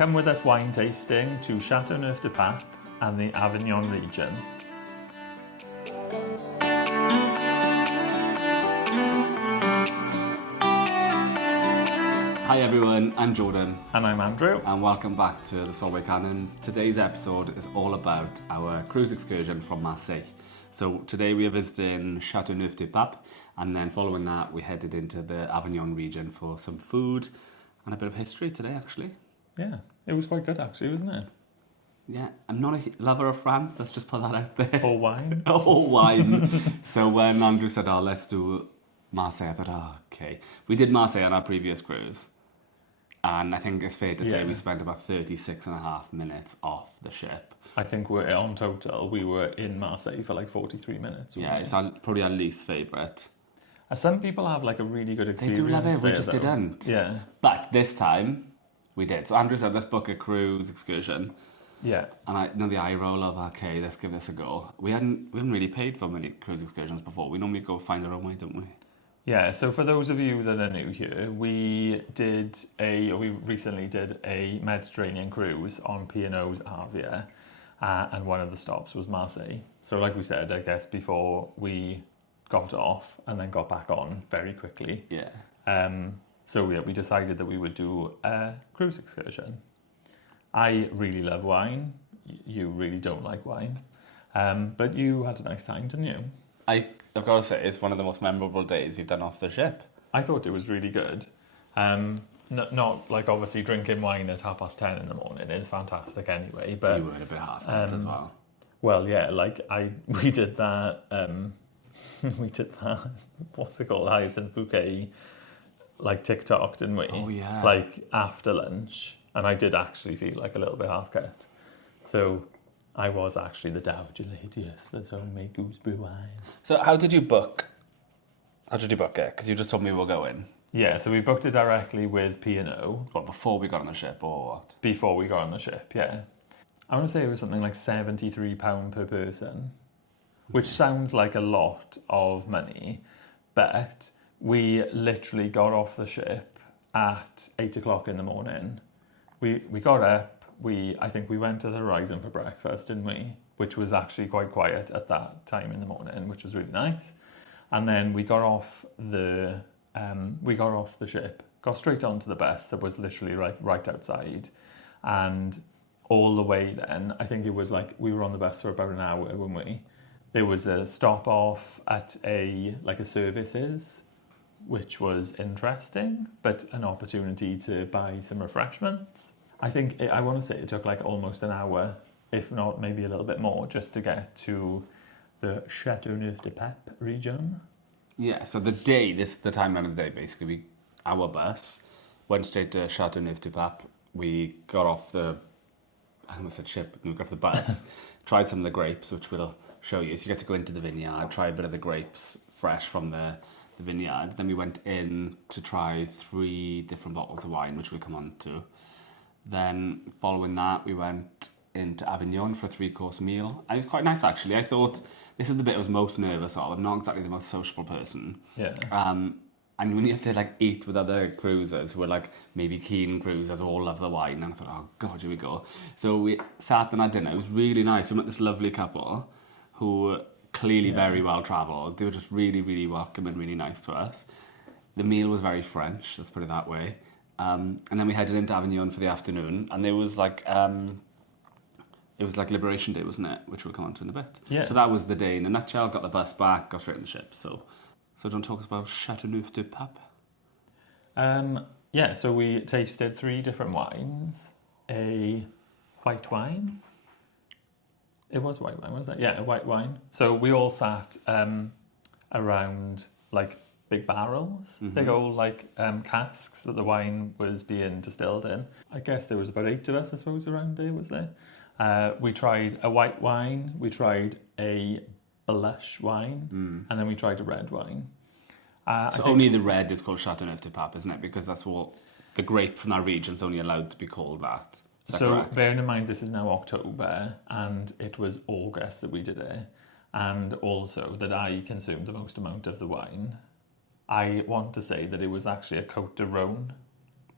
Come with us wine tasting to Châteauneuf du Pape and the Avignon region. Hi everyone, I'm Jordan. And I'm Andrew. And welcome back to the Solway Cannons. Today's episode is all about our cruise excursion from Marseille. So today we are visiting Châteauneuf du Pape, and then following that we headed into the Avignon region for some food and a bit of history today actually. Yeah, it was quite good actually, wasn't it? Yeah, I'm not a lover of France, let's just put that out there. Or wine. Or wine. So when Andrew said, let's do Marseille, I thought, okay. We did Marseille on our previous cruise, and I think it's fair to say we spent about 36 and a half minutes off the ship. I think on total, we were in Marseille for like 43 minutes. Yeah, it's probably our least favourite. Some people have like a really good experience. They do love it, we there, just though. didn't. Yeah. But this time, we did. So Andrew said, let's book a cruise excursion. Yeah. And I know the eye roll of, okay, let's give this a go. We hadn't really paid for many cruise excursions before. We normally go find our own way, don't we? Yeah, so for those of you that are new here, we recently did a Mediterranean cruise on P&O Arvia, and one of the stops was Marseille. So like we said, I guess before we got off and then got back on very quickly. Yeah. So we decided that we would do a cruise excursion. I really love wine. You really don't like wine. But you had a nice time, didn't you? I've got to say, it's one of the most memorable days we've done off the ship. I thought it was really good. Not like obviously drinking wine at 10:30 in the morning is fantastic anyway. But you were a bit half-cut as well. Well, yeah, like we did that. We did that. What's it called? Hyacinth bouquet, like TikTok, didn't we? Oh yeah. Like after lunch, and I did actually feel like a little bit half-cut. So I was actually the Dowager Lady, yes, that's homemade gooseberry wine. So how did you book it? Because you just told me we were going. Yeah, so we booked it directly with P&O. What, before we got on the ship or what? Before we got on the ship, yeah. I want to say it was something like £73 per person, which sounds like a lot of money, but we literally got off the ship at 8 o'clock in the morning. We got up. I think we went to the Horizon for breakfast, didn't we? Which was actually quite quiet at that time in the morning, which was really nice. And then we got off the ship, got straight onto the bus that was literally right outside, and all the way then, I think it was like we were on the bus for about an hour, weren't we? There was a stop off at a services, which was interesting, but an opportunity to buy some refreshments. I want to say it took like almost an hour, if not maybe a little bit more, just to get to the Châteauneuf du Pape region. Yeah, so the time of the day, basically, our bus went straight to Châteauneuf du Pape. We got off the bus, tried some of the grapes, which we'll show you. So you get to go into the vineyard, try a bit of the grapes fresh from the vineyard. Then we went in to try 3 different bottles of wine, which we'll come on to. Then following that, we went into Avignon for a 3-course meal. And it was quite nice actually. I thought this is the bit I was most nervous of. I'm not exactly the most sociable person. Yeah. And when you have to eat with other cruisers who are maybe keen cruisers, all love the wine, and I thought, oh god, here we go. So we sat and had dinner. It was really nice. We met this lovely couple who were clearly very well travelled. They were just really, really welcome and really nice to us. The meal was very French, let's put it that way. And then we headed into Avignon for the afternoon, and there was it was like Liberation Day, wasn't it? Which we'll come on to in a bit. Yeah. So that was the day in a nutshell. Got the bus back, got straight on the ship. So do you want to talk about Châteauneuf du Pape? Yeah, so we tasted 3 different wines. A white wine. It was white wine, wasn't it? Yeah, a white wine. So we all sat around big barrels, big old casks that the wine was being distilled in. I guess there was about 8 of us, I suppose, around there, was there? We tried a white wine, we tried a blush wine, and then we tried a red wine. So only the red is called Châteauneuf du Pape, isn't it? Because that's what the grape from that region's only allowed to be called that. Is that correct? Bearing in mind this is now October, and it was August that we did it, and also that I consumed the most amount of the wine. I want to say that it was actually a Côte de Rhône.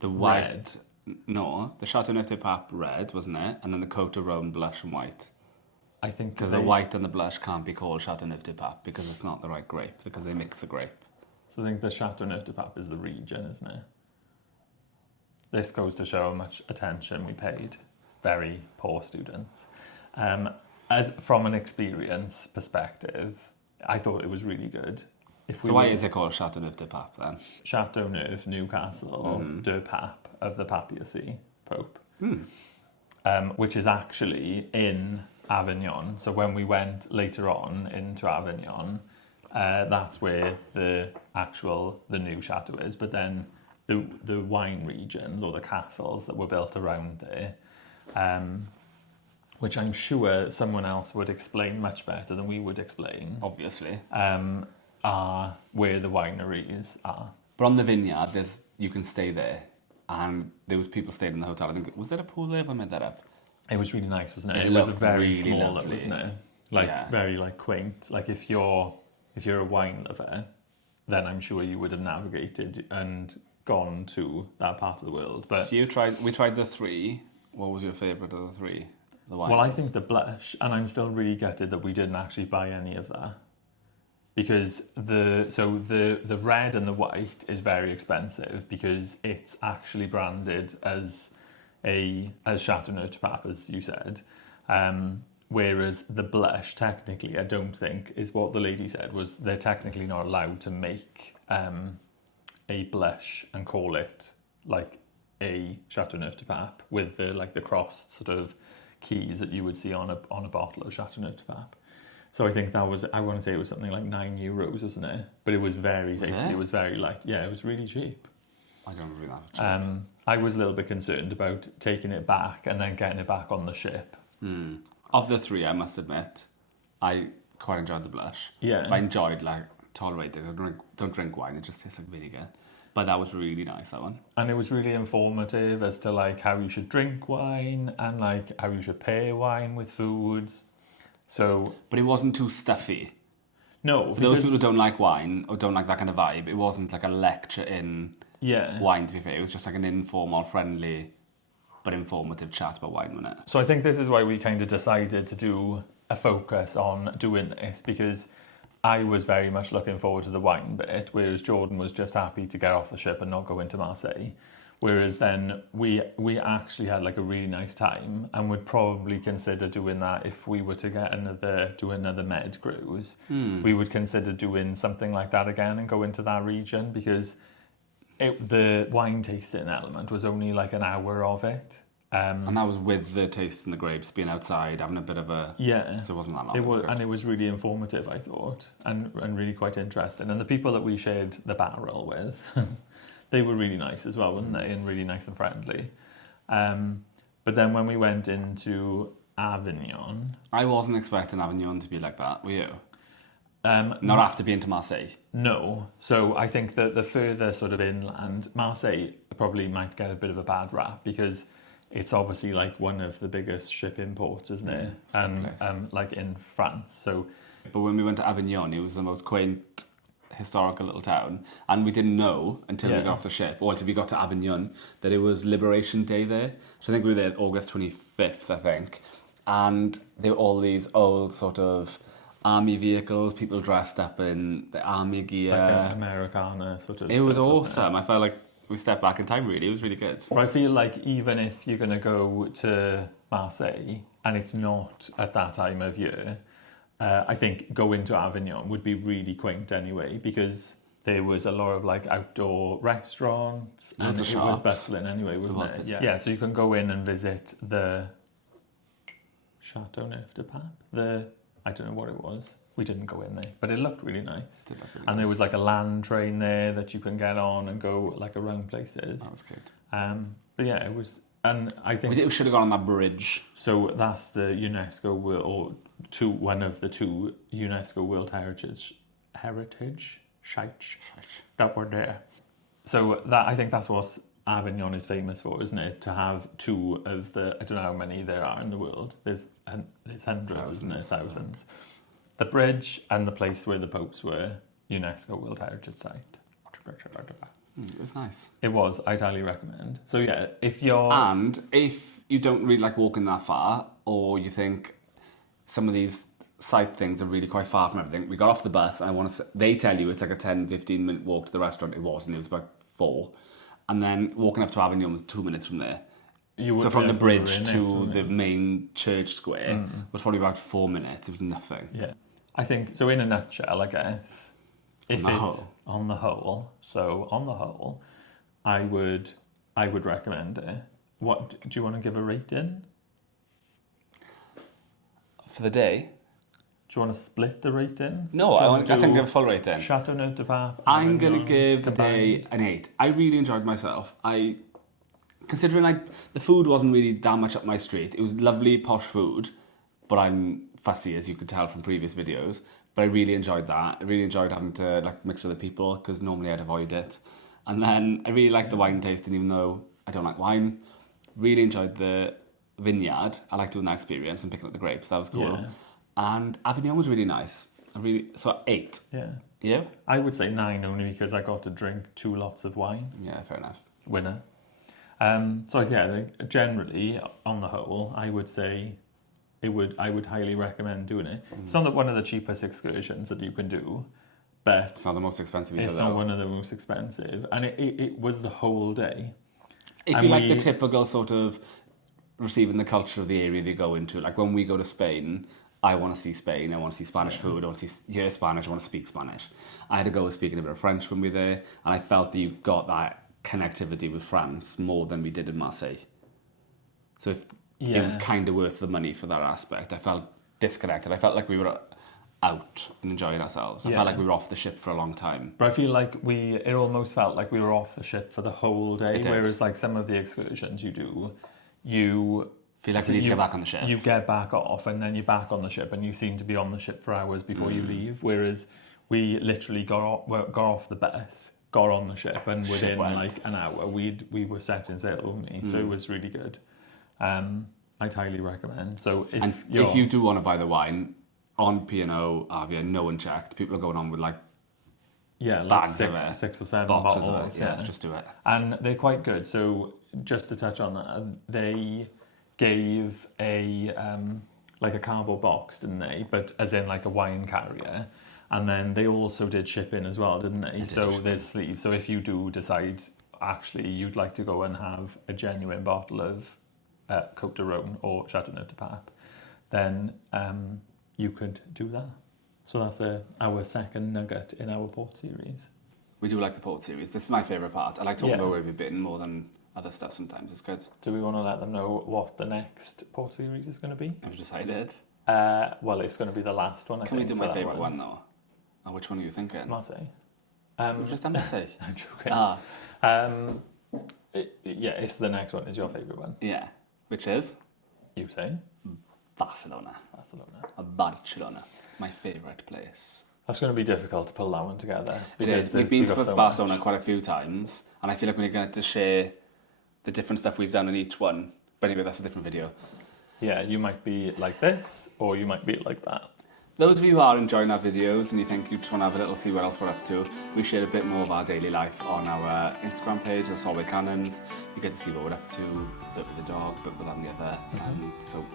The white No, the Châteauneuf du Pape red, wasn't it? And then the Côte de Rhône blush and white. I think Because the white and the blush can't be called Châteauneuf du Pape because it's not the right grape, because they mix the grape. So I think the Châteauneuf du Pape is the region, isn't it? This goes to show how much attention we paid. Very poor students. As from an experience perspective, I thought it was really good. So why is it called Châteauneuf du Pape then? Châteauneuf, Newcastle, du Pape, of the papacy, Pope, which is actually in Avignon. So when we went later on into Avignon, that's where the new chateau is. But then the wine regions or the castles that were built around there, which I'm sure someone else would explain much better than we would explain, Obviously. are where the wineries are. But on the Vineyard, you can stay there. And there was people staying in the hotel. I think, was there a pool there? Have I made that up? It was really nice, wasn't it? It It was looked very really small, lovely. wasn't it? Like Yeah. very like quaint. Like if you're a wine lover, then I'm sure you would have navigated and gone to that part of the world. But So we tried the three. What was your favourite of the three? The wines? well, I think the blush, and I'm still really gutted that we didn't actually buy any of that. Because the red and the white is very expensive because it's actually branded as Châteauneuf du Pape, as you said. Whereas the blush, technically, I don't think, is what the lady said, was they're technically not allowed to make a blush and call it like a Châteauneuf du Pape with the crossed sort of keys that you would see on a bottle of Châteauneuf du Pape. So I think that was, I want to say it was something like €9, wasn't it? But it was very tasty. It was very light. Yeah, it was really cheap. I don't really know. I was a little bit concerned about taking it back and then getting it back on the ship. Of the three, I must admit, I quite enjoyed the blush. Yeah. But I enjoyed, tolerated. I don't drink wine, it just tastes like vinegar. But that was really nice, that one. And it was really informative as to how you should drink wine and how you should pair wine with foods. So, but it wasn't too stuffy. No. For those people who don't like wine or don't like that kind of vibe, it wasn't like a lecture in wine, to be fair. It was just like an informal, friendly, but informative chat about wine, wasn't it? So I think this is why we kind of decided to do a focus on doing this, because I was very much looking forward to the wine bit, whereas Jordan was just happy to get off the ship and not go into Marseille. Whereas then we actually had a really nice time and would probably consider doing that if we were to do another med cruise. We would consider doing something like that again and go into that region, because the wine tasting element was only an hour of it. And that was with the tasting the grapes, being outside, having a bit of a... Yeah. So it wasn't that long. And it was really informative, I thought, and really quite interesting. And the people that we shared the barrel with... They were really nice as well, weren't they? And really nice and friendly. But then when we went into Avignon... I wasn't expecting Avignon to be like that, were you? Not after being to Marseille. No. So I think that the further sort of inland, Marseille probably might get a bit of a bad rap because it's obviously one of the biggest ship imports, isn't it? And in France. So, but when we went to Avignon, it was the most quaint... historical little town, and we didn't know until we got off the ship, or until we got to Avignon, that it was Liberation Day there. So I think we were there August 25th, I think, and there were all these old sort of army vehicles, people dressed up in the army gear. Like Americana sort of It was stuff, awesome. I felt like we stepped back in time, really. It was really good. But I feel like even if you're going to go to Marseille, and it's not at that time of year, I think going to Avignon would be really quaint anyway, because there was a lot of outdoor restaurants and it was bustling anyway, wasn't it? Yeah, so you can go in and visit the Châteauneuf du Pape. I don't know what it was. We didn't go in there, but it looked really nice. There was a land train there that you can get on and go around places. That was good. But yeah, it was, and I think we should have gone on that bridge. So that's the UNESCO one of the two UNESCO World Heritage sites that were there. So I think that's what Avignon is famous for, isn't it? To have two of the, I don't know how many there are in the world. There's hundreds, isn't there? Thousands. The bridge and the place where the popes were, UNESCO World Heritage Site. It was nice. It was. I'd highly recommend. So yeah, if you're... And if you don't really like walking that far, or you think some of these site things are really quite far from everything, we got off the bus and they tell you it's like a 10-15 minute walk to the restaurant. It wasn't. It was about 4. And then walking up to Avignon was 2 minutes from there. So from the bridge to the main church square was probably about 4 minutes. It was nothing. Yeah. I think, so in a nutshell, I guess, if it's on the whole, I would recommend it. What, do you want to give a rating? For the day? Do you want to split the rating? No, I think give a full rating. Châteauneuf du Pape. I'm going to give the day an 8. I really enjoyed myself. Considering the food wasn't really that much up my street, it was lovely, posh food, but I'm fussy, as you could tell from previous videos. But I really enjoyed that. I really enjoyed having to mix with other people, because normally I'd avoid it. And then I really liked the wine tasting, even though I don't like wine. Really enjoyed the vineyard. I like doing that experience and picking up the grapes. That was cool. Yeah. And Avignon was really nice. So 8. Yeah. Yeah? I would say 9 only because I got to drink 2 lots of wine. Yeah, fair enough. Winner. So yeah, I think generally, on the whole, I would say I would highly recommend doing it. It's not one of the cheapest excursions that you can do, but it's not the most expensive either. It's not one of the most expensive, and it was the whole day. If you like the typical sort of receiving the culture of the area they go into, like when we go to Spain, I want to see Spain, I want to see Spanish food, I want to hear Spanish, I want to speak Spanish. I had to go speaking a bit of French when we were there, and I felt that you got that connectivity with France more than we did in Marseille. So it was kind of worth the money for that aspect. I felt disconnected. I felt like we were out and enjoying ourselves. I felt like we were off the ship for a long time. But I feel like it almost felt like we were off the ship for the whole day, whereas like some of the excursions you do, you feel like you need to get back on the ship. You get back off and then you're back on the ship and you seem to be on the ship for hours before you leave, whereas we literally got off the bus, got on the ship, and within like an hour we were setting sail, weren't we? So it was really good. I'd highly recommend. So if you do want to buy the wine on P&O Arvia, no one checked. People are going on with bags 6 or 7 boxes bottles. of it. Yeah, let's just do it. And they're quite good. So just to touch on that, they gave a cardboard box, didn't they? But as in like a wine carrier. And then they also did shipping as well, didn't they? So there's sleeves. So if you do decide actually you'd like to go and have a genuine bottle of Côte de Rhône or Châteauneuf du Pape, then you could do that. So that's our second nugget in our port series. We do like the port series. This is my favourite part. I like talking about where we've been more than other stuff sometimes. It's good. Do we want to let them know what the next port series is going to be? I've decided. Well, it's going to be the last one, I think. Can we do my favourite one, though? Oh, which one are you thinking? Marseille. We've just done Marseille. I'm joking. It's the next one is your favourite one. Yeah. Which is? You say? Barcelona. Barcelona. My favourite place. That's going to be difficult to pull that one together. It is. We've been to Barcelona quite a few times, and I feel like we're going to share the different stuff we've done in each one. But anyway, that's a different video. Yeah, you might be like this, or you might be like that. Those of you who are enjoying our videos and you think you just want to have a little see what else we're up to, we share a bit more of our daily life on our Instagram page, the Solway Cannons. You get to see what we're up to, a bit with the dog, a bit with that and the other. And so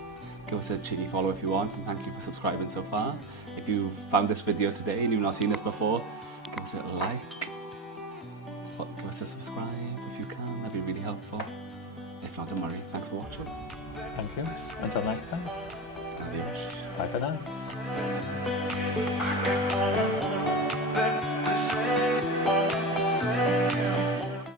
give us a cheeky follow if you want, and thank you for subscribing so far. If you found this video today and you've not seen us before, give us a little like, give us a subscribe if you can, that'd be really helpful. If not, don't worry. Thanks for watching. Thank you. Until next time. Adios. Bye for now.